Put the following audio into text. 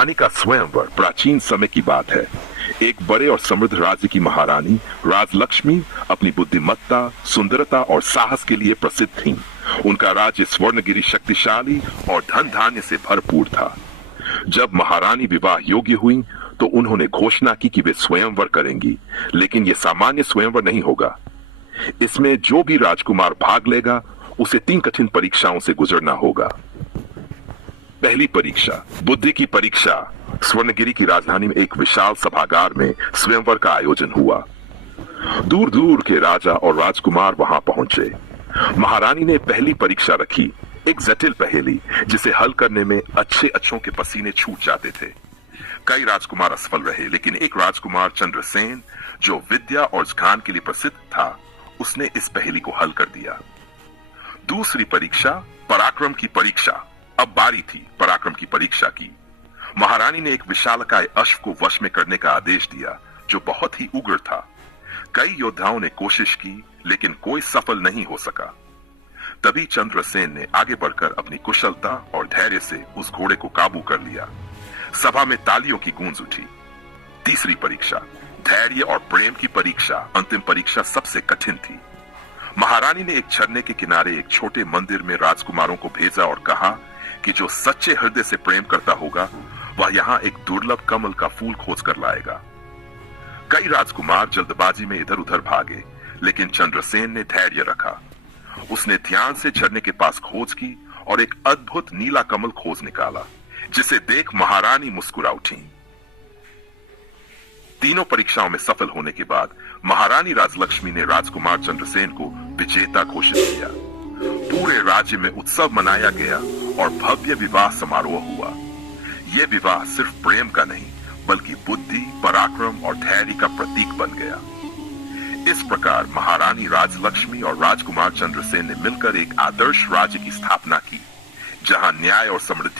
महारानी का स्वयंवर प्राचीन समय की बात है। एक बड़े और समृद्ध राज्य की महारानी राजलक्ष्मी अपनी बुद्धिमत्ता, सुंदरता और साहस के लिए प्रसिद्ध थीं। उनका राज्य स्वर्णगिरी शक्तिशाली और धन धान्य से भरपूर था। जब महारानी विवाह योग्य हुई तो उन्होंने घोषणा की कि वे स्वयंवर करेंगी, लेकिन यह सामान्य स्वयंवर नहीं होगा। इसमें जो भी राजकुमार भाग लेगा उसे 3 कठिन परीक्षाओं से गुजरना होगा। पहली परीक्षा, बुद्धि की परीक्षा। स्वर्णगिरी की राजधानी में एक विशाल सभागार में स्वयंवर का आयोजन हुआ। दूर दूर के राजा और राजकुमार वहां पहुंचे। महारानी ने पहली परीक्षा रखी, एक जटिल पहेली जिसे हल करने में अच्छों के पसीने छूट जाते थे। कई राजकुमार असफल रहे, लेकिन एक राजकुमार चंद्रसेन, जो विद्या और ज्ञान के लिए प्रसिद्ध था, उसने इस पहेली को हल कर दिया। दूसरी परीक्षा, पराक्रम की परीक्षा। अब बारी थी पराक्रम की परीक्षा की। महारानी ने एक विशालकाय अश्व को वश में करने का आदेश दिया, जो बहुत ही उग्र था। कई योद्धाओं ने कोशिश की, लेकिन कोई सफल नहीं हो सका। तभी चंद्रसेन ने आगे बढ़कर अपनी कुशलता और धैर्य से उस घोड़े को काबू कर लिया। सभा में तालियों की गूंज उठी। तीसरी परीक्षा, धैर्य और प्रेम की परीक्षा। अंतिम परीक्षा सबसे कठिन थी। महारानी ने एक झरने के किनारे एक छोटे मंदिर में राजकुमारों को भेजा और कहा कि जो सच्चे हृदय से प्रेम करता होगा वह यहाँ एक दुर्लभ कमल का फूल खोज कर लाएगा। कई राजकुमार जल्दबाजी में इधर उधर भागे, लेकिन चंद्रसेन ने धैर्य रखा। उसने ध्यान से झरने के पास खोज की और एक अद्भुत नीला कमल खोज निकाला, जिसे देख महारानी मुस्कुरा उठी। तीनों परीक्षाओं में सफल होने के बाद महारानी राजलक्ष्मी ने राजकुमार चंद्रसेन को विजेता घोषित किया। पूरे राज्य में उत्सव मनाया गया और भव्य विवाह समारोह हुआ। यह विवाह सिर्फ प्रेम का नहीं, बल्कि बुद्धि, पराक्रम और धैर्य का प्रतीक बन गया। इस प्रकार महारानी राजलक्ष्मी और राजकुमार चंद्रसेन ने मिलकर एक आदर्श राज्य की स्थापना की, जहां न्याय और समृद्धि